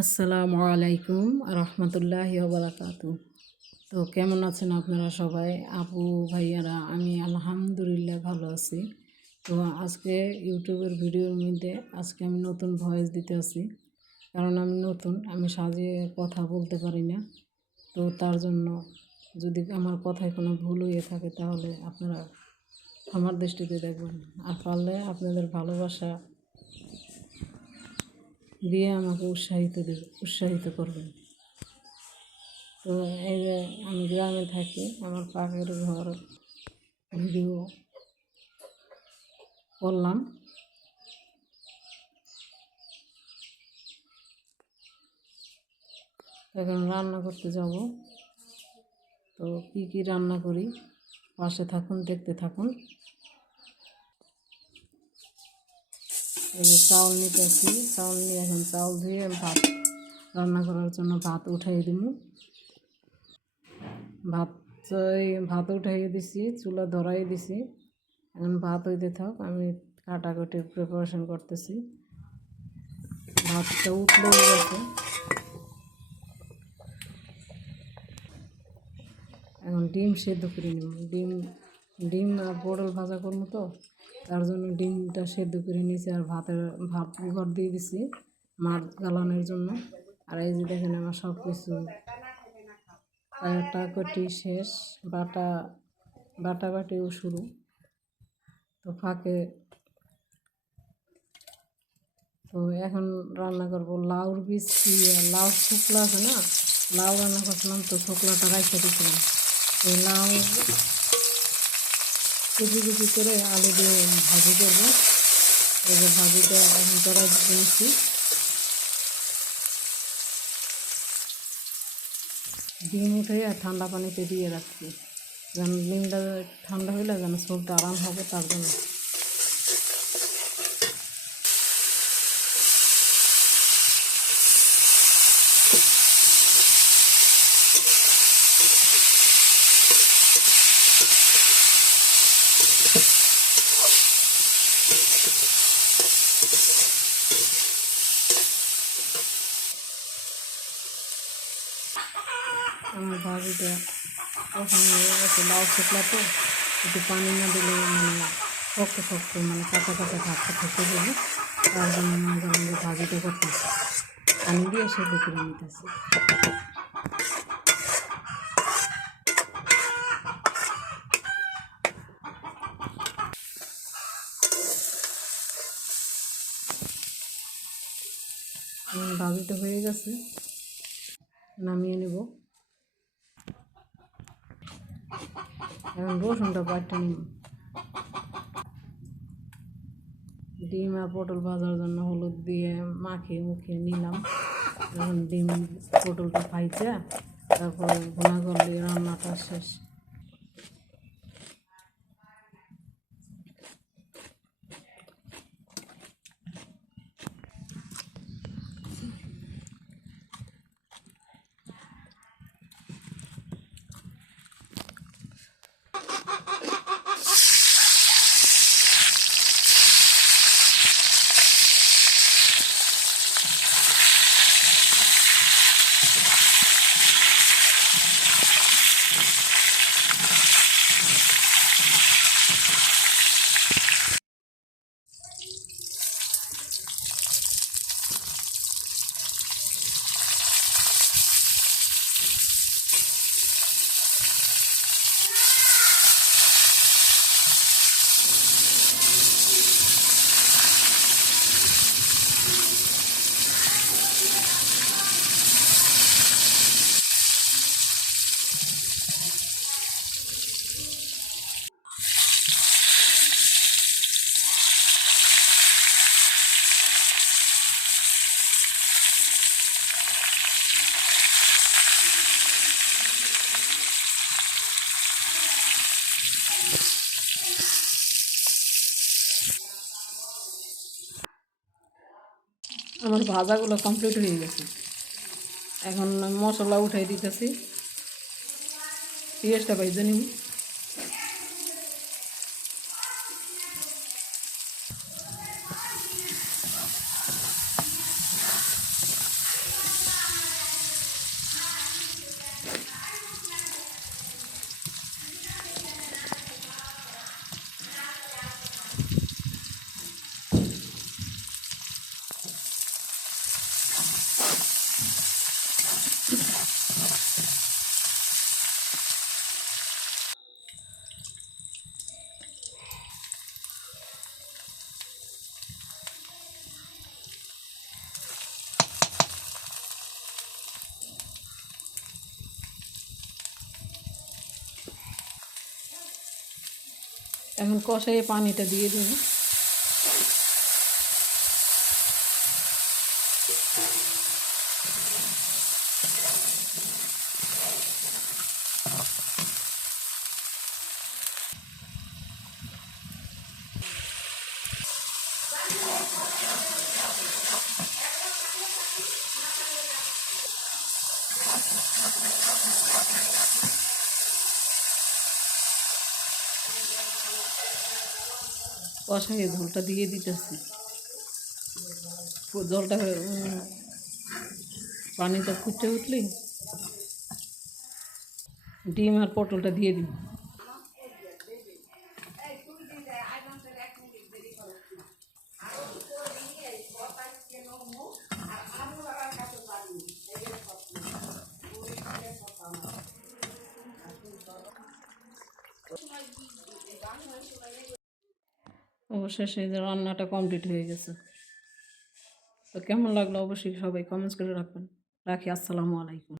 আসসালামু আলাইকুম রহমতুল্লাহি বারাকাতু। তো কেমন আছেন আপনারা সবাই, আপু ভাইয়ারা? আমি আলহামদুলিল্লাহ ভালো আছি। তো আজকে ইউটিউবের ভিডিওর মধ্যে আজকে আমি নতুন ভয়েস দিতে আছি, কারণ আমি নতুন, আমি সাজিয়ে কথা বলতে পারি না। তো তার জন্য যদি আমার কথায় কোনো ভুল হয়ে থাকে তাহলে আপনারা আমার দৃষ্টিতে দেখবেন, আর পারলে আপনাদের ভালোবাসা দিয়ে আমাকে উৎসাহিত করবেন। তো এই যে আমি গ্রামে থাকি, আমার পাশের ঘর ভিডিও করলাম। এখন রান্না করতে যাব। তো কি কি রান্না করি পাশে থাকুন, দেখতে থাকুন। এই যে চাউল নিতেছি, চাউল নিয়ে এখন চাউল ধুয়ে ভাত রান্না করার জন্য ভাত উঠাই দিব। ভাত উঠাইয়ে দিছি, চুলা ধরাই দিছি। এখন ভাত হইতে থাক, আমি কাটাকুটির প্রিপারেশন করতেছি। ভাতটা উঠলেও গেছে, এখন ডিম সেদ্ধ করে নেব। ডিম আর পটল ভাজা করবো, তো তার জন্য ডিমটা সেদ্ধ করে নিয়েছি, আর ভাত ঘর দিয়ে দিছি মাছ গালানোর জন্য। আর এই যে দেখেন আমার সব কিছু কাটাকুটি শেষ, বাটাবাটিও শুরু। তো ফাঁকে তো এখন রান্না করবো লাউর বীজ, লাউ শুকলা আছে না, লাউ রান্না করছিলাম, তো শুকলাটা রাখতে দিয়েছিলাম। এই লাউ কুচি কুচি করে আলু দিয়ে ভাজি করবো। এই যে ভাজিটা এখন কড়াই দিয়েছি। ডিম উঠে আর ঠান্ডা পানিতে দিয়ে রাখছি, যেন ডিমটা ঠান্ডা হইলে যেন সবটা আরাম হবে, তার জন্য। আমার ভাজিটা কখন হয়ে গেছে, লাউ শুকলা তো একটু পানি না দিলে মানে শক্ত মানে কাঁচা ভাতটা থেকে যাবে, তার জন্য মনে করেন যে ভাজিটা করতেছি, পানি দিয়ে সেদ্ধ করে নিতেছি। ভাজিটা হয়ে গেছে, নামিয়ে নেব। এখন রসুনটা বাটতে নিব। ডিম আর পটল ভাজার জন্য হলুদ দিয়ে মুখিয়ে নিলাম। এখন ডিম পটলটা ভাইজা তারপর ভুনা করলে রান্নাটা শেষ। আমার ভাজাগুলো কমপ্লিট হয়ে গেছে, এখন মশলা উঠাই দিতেছি। পেঁয়াজটা ভেজে নিব। এখন কষাইয়ে পানিটা দিয়ে দেবো। কষাইয়ে ঝোলটা দিয়ে দিতেছি। জলটা পানিটা ফুটে উঠলেই ডিম আর পটলটা দিয়ে দিই। অবশেষে যে রান্নাটা কমপ্লিট হয়ে গেছে। তো কেমন লাগলো অবশ্যই সবাই কমেন্টস করে রাখবেন। রাখি, আসসালামু আলাইকুম।